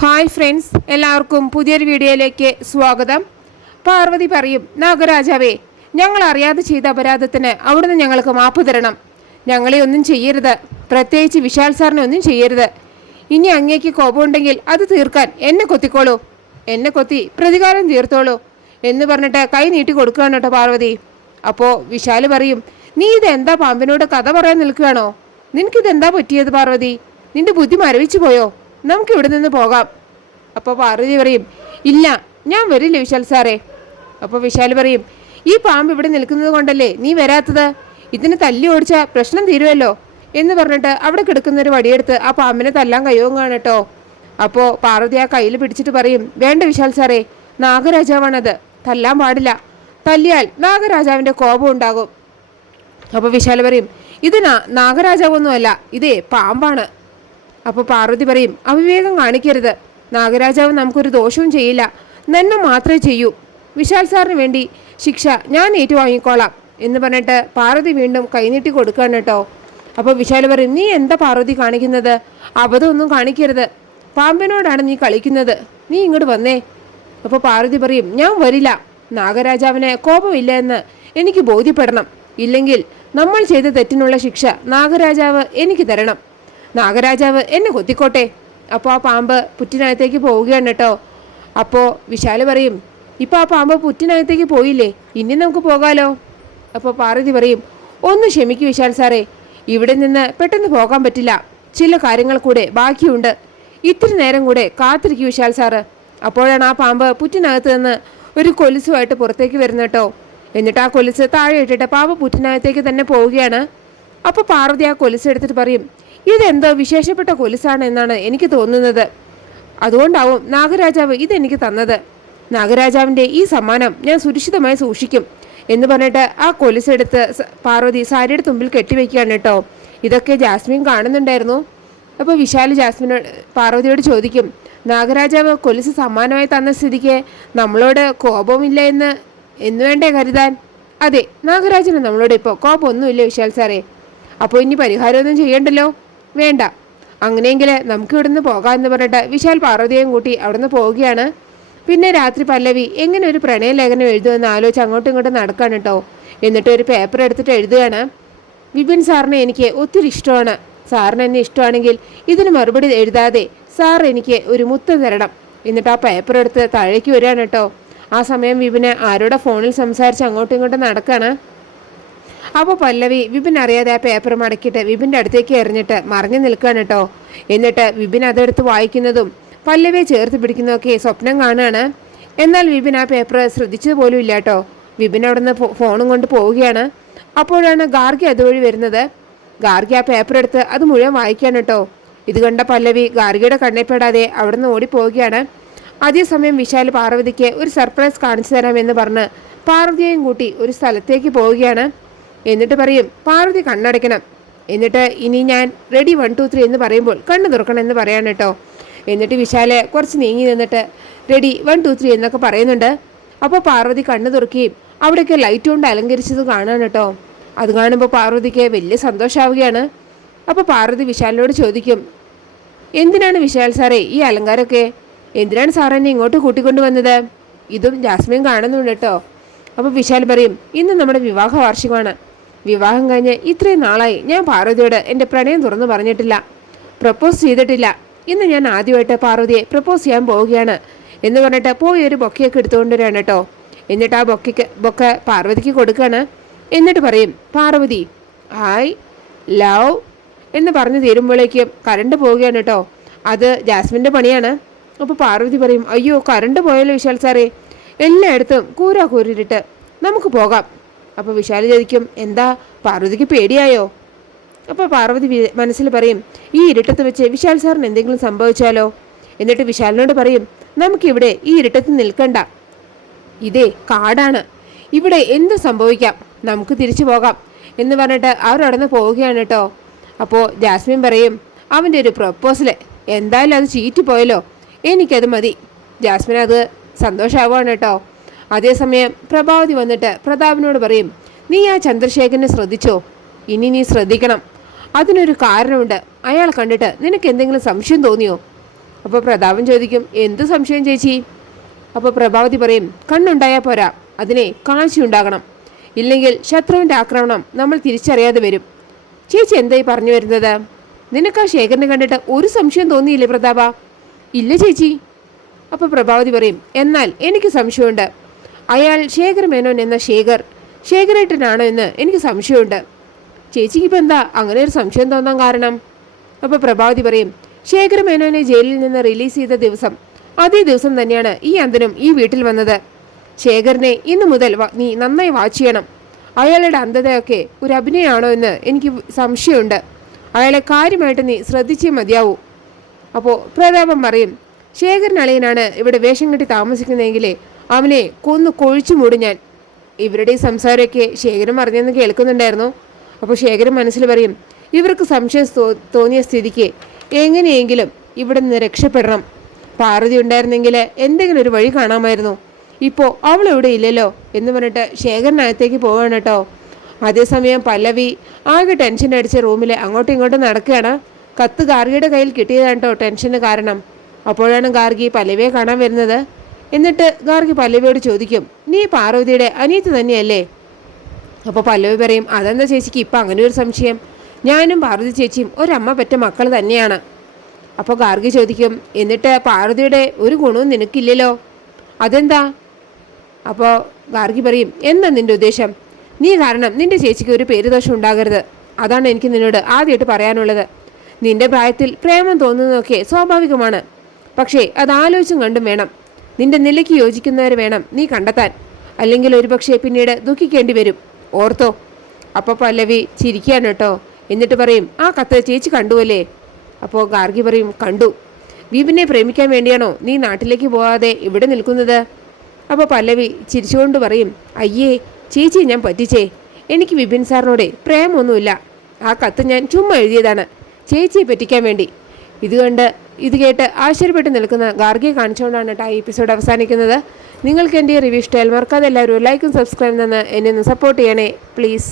Hi friends എല്ലാവർക്കും പുതിയൊരു വീഡിയോയിലേക്ക് സ്വാഗതം. പാർവതി പറയും നാഗരാജാവേ ഞങ്ങൾ അറിയാതെ ചെയ്ത അപരാധത്തിന് അവിടുന്ന് ഞങ്ങൾക്ക് മാപ്പ് തരണം. ഞങ്ങളെ ഒന്നും ചെയ്യരുത്. പ്രത്യേകിച്ച് വിശാൽ സാറിനെ ഒന്നും ചെയ്യരുത്. ഇനി അങ്ങേക്ക് കോപമുണ്ടെങ്കിൽ അത് തീർക്കാൻ എന്നെ കൊത്തിക്കോളൂ. എന്നെ കൊത്തി പ്രതികാരം തീർത്തോളൂ. എന്ന് പറഞ്ഞിട്ട് കൈ നീട്ടി കൊടുക്കുകയാണ് കേട്ടോ പാർവതി. അപ്പോൾ വിശാൽ പറയും നീ ഇതെന്താ പാമ്പിനോട് കഥ പറയാൻ നിൽക്കുകയാണോ? നിനക്കിതെന്താ പറ്റിയത് പാർവതി? നിന്റെ ബുദ്ധി മരവിച്ചു പോയോ? നമുക്ക് ഇവിടെ നിന്ന് പോകാം. അപ്പോൾ പാർവതി പറയും ഇല്ല ഞാൻ വരില്ല വിശാൽ സാറേ. അപ്പോൾ വിശാൽ പറയും ഈ പാമ്പ് ഇവിടെ നിൽക്കുന്നത് കൊണ്ടല്ലേ നീ വരാത്തത്? ഇതിന് തല്ലി ഓടിച്ച പ്രശ്നം തീരുമല്ലോ എന്ന് പറഞ്ഞിട്ട് അവിടെ കിടക്കുന്ന ഒരു വടിയെടുത്ത് ആ പാമ്പിനെ തല്ലാൻ കയ്യോങ്ങാണ് കേട്ടോ. അപ്പോൾ പാർവതി ആ കയ്യിൽ പിടിച്ചിട്ട് പറയും വേണ്ട വിശാൽ സാറേ നാഗരാജാവാണത്. തല്ലാൻ പാടില്ല. തല്ലിയാൽ നാഗരാജാവിന്റെ കോപം ഉണ്ടാകും. അപ്പോൾ വിശാൽ പറയും ഇത് നാഗരാജാവൊന്നുമല്ല ഇതേ പാമ്പാണ്. അപ്പോൾ പാർവതി പറയും അവിവേകം കാണിക്കരുത്. നാഗരാജാവ് നമുക്കൊരു ദോഷവും ചെയ്യില്ല. നന്മ മാത്രമേ ചെയ്യൂ. വിശാൽ സാറിന് വേണ്ടി ശിക്ഷ ഞാൻ ഏറ്റുവാങ്ങിക്കോളാം. എന്ന് പറഞ്ഞിട്ട് പാർവതി വീണ്ടും കൈനീട്ടി കൊടുക്കുകയാണ് കേട്ടോ. അപ്പോൾ വിശാൽ പറയും നീ എന്താ പാർവതി കാണിക്കുന്നത്? അബദ്ധമൊന്നും കാണിക്കരുത്. പാമ്പിനോടാണ് നീ കളിക്കുന്നത്. നീ ഇങ്ങോട്ട് വന്നേ. അപ്പോൾ പാർവതി പറയും ഞാൻ വരില്ല. നാഗരാജാവിന് കോപമില്ല എന്ന് എനിക്ക് ബോധ്യപ്പെടണം. ഇല്ലെങ്കിൽ നമ്മൾ ചെയ്ത തെറ്റിനുള്ള ശിക്ഷ നാഗരാജാവ് എനിക്ക് തരണം. നാഗരാജാവ് എന്നെ കൊത്തിക്കോട്ടെ. അപ്പോൾ ആ പാമ്പ് പുറ്റിനകത്തേക്ക് പോവുകയാണ് കേട്ടോ. അപ്പോൾ വിശാൽ പറയും ഇപ്പോൾ ആ പാമ്പ് പുറ്റിനകത്തേക്ക് പോയില്ലേ? ഇനി നമുക്ക് പോകാലോ? അപ്പോൾ പാർവതി പറയും ഒന്ന് ക്ഷമിക്കൂ വിശാൽ സാറേ. ഇവിടെ നിന്ന് പെട്ടെന്ന് പോകാൻ പറ്റില്ല. ചില കാര്യങ്ങൾ കൂടെ ബാക്കിയുണ്ട്. ഇത്തിരി നേരം കൂടെ കാത്തിരിക്കൂ വിശാൽ സാറ്. അപ്പോഴാണ് ആ പാമ്പ് പുറ്റിനകത്ത് നിന്ന് ഒരു കൊലുസുമായിട്ട് പുറത്തേക്ക് വരുന്നത് കേട്ടോ. എന്നിട്ട് ആ കൊലുസ് താഴെ ഇട്ടിട്ട് പാമ്പ് പുറ്റിനകത്തേക്ക് തന്നെ പോവുകയാണ്. അപ്പോൾ പാർവതി ആ കൊലുസ് എടുത്തിട്ട് പറയും ഇതെന്തോ വിശേഷപ്പെട്ട കൊലുസാണ് എന്നാണ് എനിക്ക് തോന്നുന്നത്. അതുകൊണ്ടാവും നാഗരാജാവ് ഇതെനിക്ക് തന്നത്. നാഗരാജാവിന്റെ ഈ സമ്മാനം ഞാൻ സുരക്ഷിതമായി സൂക്ഷിക്കും എന്ന് പറഞ്ഞിട്ട് ആ കൊലുസെടുത്ത് പാർവതി സാരിയുടെ തുമ്പിൽ കെട്ടിവെക്കുകയാണ് കേട്ടോ. ഇതൊക്കെ ജാസ്മിൻ കാണുന്നുണ്ടായിരുന്നു. അപ്പോൾ വിശാൽ ജാസ്മിനോട് പാർവതിയോട് ചോദിക്കും നാഗരാജാവ് കൊലുസ് സമ്മാനമായി തന്ന സ്ഥിതിക്ക് നമ്മളോട് കോപമില്ല എന്ന് എന്ന് വേണ്ടേ കരുതാൻ? അതെ നാഗരാജന് നമ്മളോട് ഇപ്പോൾ കോപമൊന്നുമില്ല വിശാൽ സാറേ. അപ്പോൾ ഇനി പരിഹാരമൊന്നും ചെയ്യണ്ടല്ലോ? വേണ്ട. അങ്ങനെയെങ്കിൽ നമുക്ക് ഇവിടുന്ന് പോകാമെന്ന് പറഞ്ഞിട്ട് വിശാൽ പാർവതിയെയും കൂട്ടി അവിടുന്ന് പോവുകയാണ്. പിന്നെ രാത്രി പല്ലവി എങ്ങനെ ഒരു പ്രണയലേഖനം എഴുതുമെന്ന് ആലോചിച്ച് അങ്ങോട്ടും ഇങ്ങോട്ടും നടക്കാണ് കേട്ടോ എന്നിട്ട് ഒരു പേപ്പർ എടുത്തിട്ട് എഴുതുകയാണ്. വിപിൻ സാറിനെ എനിക്ക് ഒത്തിരി ഇഷ്ടമാണ്. സാറിന് എന്നെ ഇഷ്ടമാണെങ്കിൽ ഇതിന് മറുപടി എഴുതാതെ സാർ എനിക്ക് ഒരു മുത്തം തരണം. എന്നിട്ട് ആ പേപ്പർ എടുത്ത് താഴേക്ക് വരികയാണ് കേട്ടോ ആ സമയം വിപിന് ആരോടെ ഫോണിൽ സംസാരിച്ച് അങ്ങോട്ടും ഇങ്ങോട്ടും നടക്കാണ്. അപ്പോൾ പല്ലവി വിപിൻ അറിയാതെ ആ പേപ്പർ മടക്കിയിട്ട് വിപിന്റെ അടുത്തേക്ക് എറിഞ്ഞിട്ട് മറിഞ്ഞു നിൽക്കുകയാണ് കേട്ടോ. എന്നിട്ട് വിപിൻ അതെടുത്ത് വായിക്കുന്നതും പല്ലവിയെ ചേർത്ത് പിടിക്കുന്നതൊക്കെ സ്വപ്നം കാണുകയാണ്. എന്നാൽ വിപിൻ ആ പേപ്പർ ശ്രദ്ധിച്ചത് പോലും ഇല്ല കേട്ടോ. വിപിൻ അവിടുന്ന് ഫോണും കൊണ്ട് പോവുകയാണ്. അപ്പോഴാണ് ഗാർഗി അതുവഴി വരുന്നത്. ഗാർഗി ആ പേപ്പർ എടുത്ത് അത് മുഴുവൻ വായിക്കാണ് കേട്ടോ. ഇത് കണ്ട പല്ലവി ഗാർഗിയുടെ കണ്ണിൽപ്പെടാതെ അവിടുന്ന് ഓടിപ്പോവുകയാണ്. അതേസമയം വിശാൽ പാർവതിക്ക് ഒരു സർപ്രൈസ് കാണിച്ചു തരാമെന്ന് പറഞ്ഞ് പാർവതിയെയും കൂട്ടി ഒരു സ്ഥലത്തേക്ക് പോവുകയാണ്. എന്നിട്ട് പറയും പാർവതി കണ്ണടയ്ക്കണം. എന്നിട്ട് ഇനി ഞാൻ റെഡി വൺ ടു ത്രീ എന്ന് പറയുമ്പോൾ കണ്ണ് തുറക്കണം എന്ന് പറയാണ് കേട്ടോ. എന്നിട്ട് വിശാൽ കുറച്ച് നീങ്ങി നിന്നിട്ട് റെഡി വൺ ടു ത്രീ എന്നൊക്കെ പറയുന്നുണ്ട്. അപ്പോൾ പാർവതി കണ്ണ് തുറക്കുകയും അവിടെയൊക്കെ ലൈറ്റ് കൊണ്ട് അലങ്കരിച്ചത് കാണാണ് കേട്ടോ. അത് കാണുമ്പോൾ പാർവതിക്ക് വലിയ സന്തോഷമാവുകയാണ് അപ്പോൾ പാർവതി വിശാലിനോട് ചോദിക്കും എന്തിനാണ് വിശാൽ സാറേ ഈ അലങ്കാരമൊക്കെ? എന്തിനാണ് സാർ എന്നെ ഇങ്ങോട്ട് കൂട്ടിക്കൊണ്ടുവന്നത്? ഇതും ജാസ്മിൻ കാണുന്നുണ്ട് കേട്ടോ. അപ്പോൾ വിശാൽ പറയും ഇന്ന് നമ്മുടെ വിവാഹ വാർഷികമാണ് വിവാഹം കഴിഞ്ഞ് ഇത്രയും നാളായി ഞാൻ പാർവതിയോട് എന്റെ പ്രണയം തുറന്നു പറഞ്ഞിട്ടില്ല. പ്രപ്പോസ് ചെയ്തിട്ടില്ല. ഇന്ന് ഞാൻ ആദ്യമായിട്ട് പാർവതിയെ പ്രപ്പോസ് ചെയ്യാൻ പോവുകയാണ്. എന്ന് പറഞ്ഞിട്ട് പോയി ഒരു ബൊക്കയൊക്കെ എടുത്തുകൊണ്ട് വരികയാണ് കേട്ടോ. എന്നിട്ട് ആ ബൊക്കയ്ക്ക് ബൊക്ക പാർവതിക്ക് കൊടുക്കുകയാണ്. എന്നിട്ട് പറയും പാർവതി ഹായ് ലവ് എന്ന് പറഞ്ഞ് തീരുമ്പോഴേക്കും കറണ്ട് പോവുകയാണ് കേട്ടോ. അത് ജാസ്മിന്റെ പണിയാണ്. അപ്പോൾ പാർവതി പറയും അയ്യോ കറണ്ട് പോയല്ലോ വിശാൽ സാറേ. എല്ലായിടത്തും കൂരാ കൂരിട്ട് നമുക്ക് പോകാം. അപ്പോൾ വിശാൽ ചോദിക്കും എന്താ പാർവതിക്ക് പേടിയായോ? അപ്പോൾ പാർവതി മനസ്സിൽ പറയും ഈ ഇരുട്ടത്ത് വെച്ച് വിശാൽ സാറിന് എന്തെങ്കിലും സംഭവിച്ചാലോ? എന്നിട്ട് വിശാലിനോട് പറയും നമുക്കിവിടെ ഈ ഇരുട്ടത്ത് നിൽക്കണ്ട. ഇതേ കാടാണ്. ഇവിടെ എന്ത് സംഭവിക്കാം? നമുക്ക് തിരിച്ചു പോകാം. എന്ന് പറഞ്ഞിട്ട് അവരവിടുന്ന് പോവുകയാണ് കേട്ടോ. അപ്പോൾ ജാസ്മിൻ പറയും അവന്റെ ഒരു പ്രപ്പോസൽ എന്തായാലും അത് ചീറ്റി പോയല്ലോ എനിക്കത് മതി. ജാസ്മിൻ അത് സന്തോഷമാവുകയാണ് കേട്ടോ. അതേസമയം പ്രഭാവതി വന്നിട്ട് പ്രതാപിനോട് പറയും നീ ആ ചന്ദ്രശേഖരനെ ശ്രദ്ധിച്ചോ? ഇനി നീ ശ്രദ്ധിക്കണം. അതിനൊരു കാരണമുണ്ട്. അയാൾ കണ്ടിട്ട് നിനക്ക് എന്തെങ്കിലും സംശയം തോന്നിയോ? അപ്പോൾ പ്രതാപൻ ചോദിക്കും എന്ത് സംശയം ചേച്ചി? അപ്പോൾ പ്രഭാവതി പറയും കണ്ണുണ്ടായാൽ പോരാ. അതിനെ കാഴ്ചയുണ്ടാകണം. ഇല്ലെങ്കിൽ ശത്രുവിന്റെ ആക്രമണം നമ്മൾ തിരിച്ചറിയാതെ വരും. ചേച്ചി എന്തായി പറഞ്ഞു വരുന്നത്? നിനക്ക് ആ ശേഖരനെ കണ്ടിട്ട് ഒരു സംശയം തോന്നിയില്ലേ പ്രതാപ? ഇല്ല ചേച്ചി. അപ്പോൾ പ്രഭാവതി പറയും എന്നാൽ എനിക്ക് സംശയമുണ്ട്. അയാൾ ശേഖർ മേനോൻ എന്ന ശേഖർ ശേഖരേട്ടനാണോ എന്ന് എനിക്ക് സംശയമുണ്ട്. ചേച്ചിക്ക് ഇപ്പം എന്താ? അങ്ങനെ ഒരു സംശയം തോന്നാൻ കാരണം. അപ്പോൾ പ്രഭാവതി പറയും ശേഖർ മേനോനെ ജയിലിൽ നിന്ന് റിലീസ് ചെയ്ത ദിവസം അതേ ദിവസം തന്നെയാണ് ഈ അന്തനും ഈ വീട്ടിൽ വന്നത്. ശേഖറിനെ ഇന്നു മുതൽ നീ നന്നായി വാച്ച് ചെയ്യണം. അയാളുടെ അന്ധതയൊക്കെ ഒരു അഭിനയമാണോ എന്ന് എനിക്ക് സംശയമുണ്ട്. അയാളെ കാര്യമായിട്ട് നീ ശ്രദ്ധിച്ചേ മതിയാവൂ. അപ്പോൾ പ്രതാപം പറയും ശേഖരൻ അളിയനാണ് ഇവിടെ വേഷം കെട്ടി താമസിക്കുന്നതെങ്കിലേ അവനെ കൊന്നു കൊഴിച്ചു മൂടും ഞാൻ. ഇവരുടെ സംസാരമൊക്കെ ശേഖരൻ അറിഞ്ഞെന്ന് കേൾക്കുന്നുണ്ടായിരുന്നു. അപ്പോൾ ശേഖരൻ മനസ്സിൽ പറയും ഇവർക്ക് സംശയം തോന്നിയ സ്ഥിതിക്ക് എങ്ങനെയെങ്കിലും ഇവിടെ നിന്ന് രക്ഷപ്പെടണം. പാർവതി ഉണ്ടായിരുന്നെങ്കിൽ എന്തെങ്കിലും ഒരു വഴി കാണാമായിരുന്നു. ഇപ്പോൾ അവൾ ഇവിടെ ഇല്ലല്ലോ? എന്ന് പറഞ്ഞിട്ട് ശേഖരനകത്തേക്ക് പോവാണ് കേട്ടോ. അതേസമയം പല്ലവി ആകെ ടെൻഷൻ അടിച്ച റൂമിൽ അങ്ങോട്ടും ഇങ്ങോട്ടും നടക്കുകയാണ്. കത്ത് ഗാർഗിയുടെ കയ്യിൽ കിട്ടിയതാണ് കേട്ടോ ടെൻഷന് കാരണം. അപ്പോഴാണ് ഗാർഗി പല്ലവിയെ കാണാൻ വരുന്നത്. എന്നിട്ട് ഗാർഗി പല്ലവിയോട് ചോദിക്കും നീ പാർവതിയുടെ അനിയത്ത് തന്നെയല്ലേ? അപ്പോൾ പല്ലവി പറയും അതെന്താ ചേച്ചിക്ക് ഇപ്പം അങ്ങനെ ഒരു സംശയം? ഞാനും പാർവതി ചേച്ചിയും ഒരമ്മ പെറ്റ മക്കൾ തന്നെയാണ്. അപ്പോൾ ഗാർഗി ചോദിക്കും എന്നിട്ട് പാർവതിയുടെ ഒരു ഗുണവും നിനക്കില്ലല്ലോ? അതെന്താ? അപ്പോൾ ഗാർഗി പറയും എന്താ നിന്റെ ഉദ്ദേശം? നീ കാരണം നിന്റെ ചേച്ചിക്ക് ഒരു പേരുദോഷം ഉണ്ടാകരുത്. അതാണ് എനിക്ക് നിന്നോട് ആദ്യമായിട്ട് പറയാനുള്ളത്. നിന്റെ പ്രായത്തിൽ പ്രേമം തോന്നുന്നതൊക്കെ സ്വാഭാവികമാണ്. പക്ഷേ അത് ആലോചിച്ചും കണ്ടും വേണം. നിന്റെ നിലയ്ക്ക് യോജിക്കുന്നവരെ വേണം നീ കണ്ടെത്താൻ. അല്ലെങ്കിൽ ഒരുപക്ഷെ പിന്നീട് ദുഃഖിക്കേണ്ടി വരും. ഓർത്തോ? അപ്പോൾ പല്ലവി ചിരിക്കുകയാണ് കേട്ടോ. എന്നിട്ട് പറയും ആ കത്ത് ചേച്ചി കണ്ടുവല്ലേ? അപ്പോൾ ഗാർഗി പറയും കണ്ടു. വിപിനെ പ്രേമിക്കാൻ വേണ്ടിയാണോ നീ നാട്ടിലേക്ക് പോവാതെ ഇവിടെ നിൽക്കുന്നത്? അപ്പോൾ പല്ലവി ചിരിച്ചുകൊണ്ട് പറയും അയ്യേ ചേച്ചി ഞാൻ പറ്റിച്ചേ. എനിക്ക് വിപിൻ സാറിനോട് പ്രേമൊന്നുമില്ല. ആ കത്ത് ഞാൻ ചുമ്മാ എഴുതിയതാണ്. ചേച്ചിയെ പറ്റിക്കാൻ വേണ്ടി. ഇതുകൊണ്ട് ഇത് കേട്ട് ആശ്ചര്യപ്പെട്ട് നിൽക്കുന്ന ഗാർഗിയെ കാണിച്ചുകൊണ്ടാണ് കേട്ടോ ഈ എപ്പിസോഡ് അവസാനിക്കുന്നത്. നിങ്ങൾക്ക് എന്റെ റിവ്യൂ ഇഷ്ടമായാൽ മറക്കാതെ എല്ലാവരും ലൈക്കും സബ്സ്ക്രൈബ് തന്ന് എന്നെ ഒന്ന് സപ്പോർട്ട് ചെയ്യണേ പ്ലീസ്